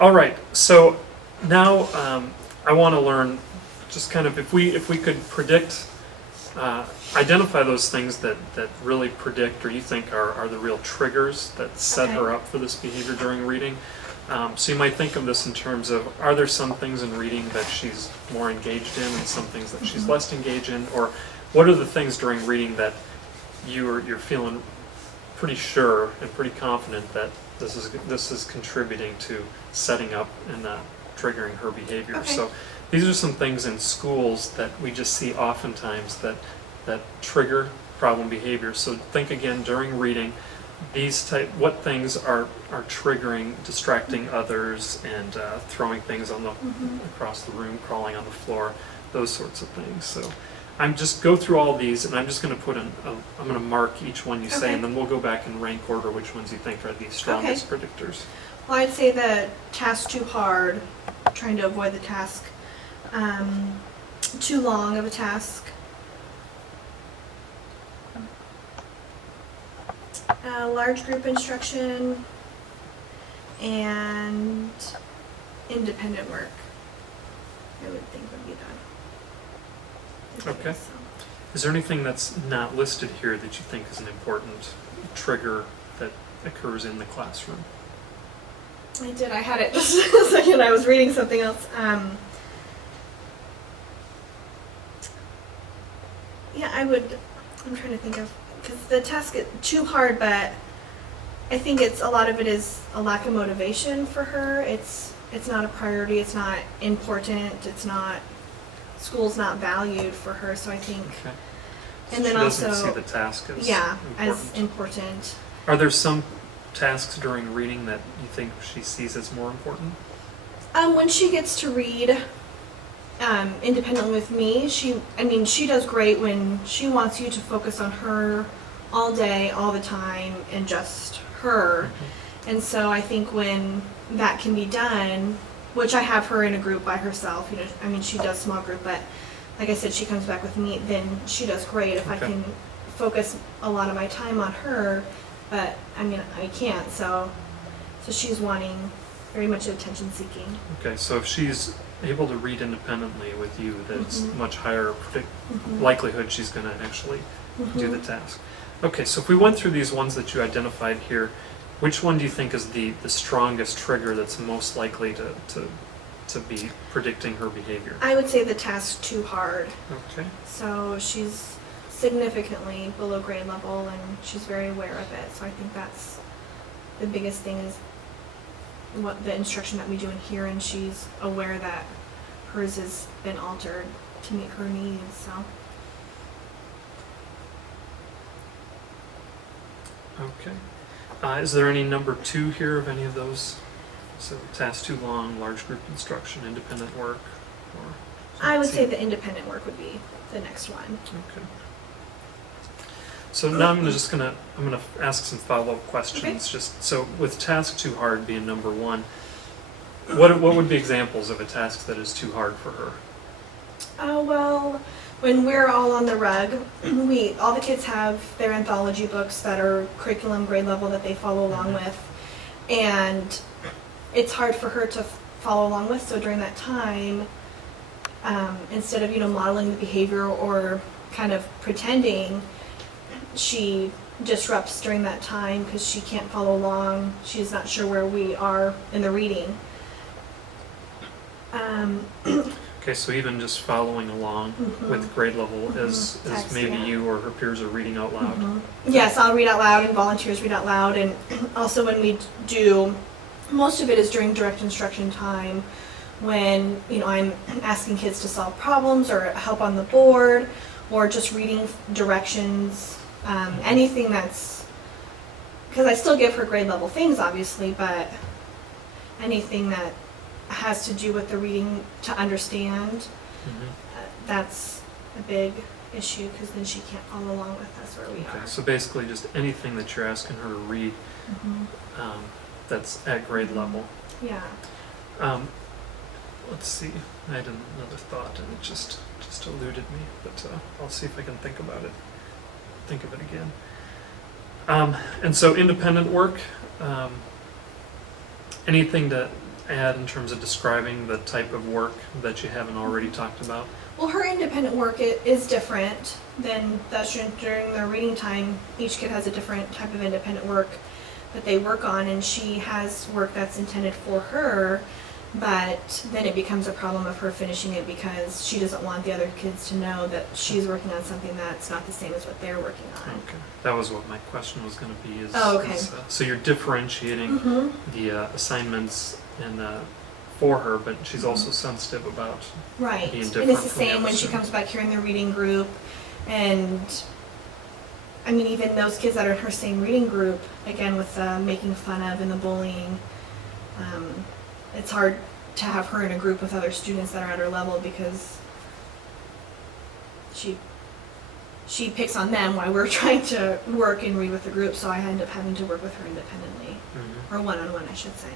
All right, so now I want to learn just kind of if we could predict, identify those things that really predict or you think are the real triggers that set Okay. her up for this behavior during reading. So you might think of this in terms of, are there some things in reading that she's more engaged in and some things that she's less engaged in? Or what are the things during reading that you're feeling pretty sure and pretty confident that this is contributing to setting up and triggering her behavior? Okay. So these are some things in schools that we just see oftentimes that trigger problem behavior. So think again during reading, what things are triggering, distracting others, and throwing things on the across the room, crawling on the floor, those sorts of things. So I'm just go through all these, and I'm just going to put I'm going to mark each one you say, Okay. and then we'll go back and rank order which ones you think are the strongest predictors. Well, I'd say the task too hard, trying to avoid the task. Too long of a task. Large group instruction and independent work, I would think would be done. Okay. Is there anything that's not listed here that you think is an important trigger that occurs in the classroom? I did. I had it just a second. I was reading something else. Yeah, I'm trying to think of, because the task is too hard, but I think a lot of it is a lack of motivation for her. It's not a priority. It's not important. School's not valued for her. So I think, Okay. So and then she doesn't also, see the task as as important. Are there some tasks during reading that you think she sees as more important? When she gets to read independently with me, she does great when she wants you to focus on her all day, all the time, and just her. And so I think when that can be done, which I have her in a group by herself, she does small group, but like I said, she comes back with me, then she does great if I Okay. can focus a lot of my time on her, but I can't, so she's wanting very much attention seeking. Okay, so if she's able to read independently with you, there's Mhm. much higher Mhm. likelihood she's going to actually do the Mhm. task. Okay, so if we went through these ones that you identified here, which one do you think is the strongest trigger that's most likely to be predicting her behavior? I would say the task too hard. Okay. So she's significantly below grade level and she's very aware of it. So I think that's the biggest thing is what the instruction that we do in here, and she's aware that hers has been altered to meet her needs. So Okay. Is there any number 2 here of any of those? So task too long, large group instruction, independent work, or? I would say the independent work would be the next one. Okay. So now I'm gonna ask some follow-up questions. Okay. Just so with task too hard being number 1, what would be examples of a task that is too hard for her? Well, when we're all on the rug, all the kids have their anthology books that are curriculum grade level that they follow along with, and it's hard for her to follow along with. So during that time, instead of modeling the behavior or kind of pretending, she disrupts during that time because she can't follow along. She's not sure where we are in the reading. Okay, so even just following along Mhm. with grade level as Text, maybe yeah. you or her peers are reading out loud. Mhm. Yes, I'll read out loud and volunteers read out loud, and also when we do, most of it is during direct instruction time when I'm asking kids to solve problems or help on the board or just reading directions, anything that's, because I still give her grade level things obviously, but anything that has to do with the reading to understand, that's a big issue because then she can't follow along with us where we Okay, are. so basically just anything that you're asking her to read Mhm. that's at grade level. Yeah. Let's see, I had another thought and it just eluded me, but I'll see if I can think of it again. And so independent work, anything add in terms of describing the type of work that you haven't already talked about? Well, her independent work is different than the student during their reading time. Each kid has a different type of independent work that they work on, and she has work that's intended for her, but then it becomes a problem of her finishing it because she doesn't want the other kids to know that she's working on something that's not the same as what they're working on. Okay, that was what my question was going to be. Oh, okay. So you're differentiating Mm-hmm. the assignments and for her, but she's also sensitive about Right. being And different it's the from the same other when she students. comes back here in the reading group. And I mean, even those kids that are in her same reading group, again, with the making fun of and the bullying, it's hard to have her in a group with other students that are at her level because she picks on them while we're trying to work and read with the group. So I end up having to work with her independently, Mhm. or one-on-one, I should say.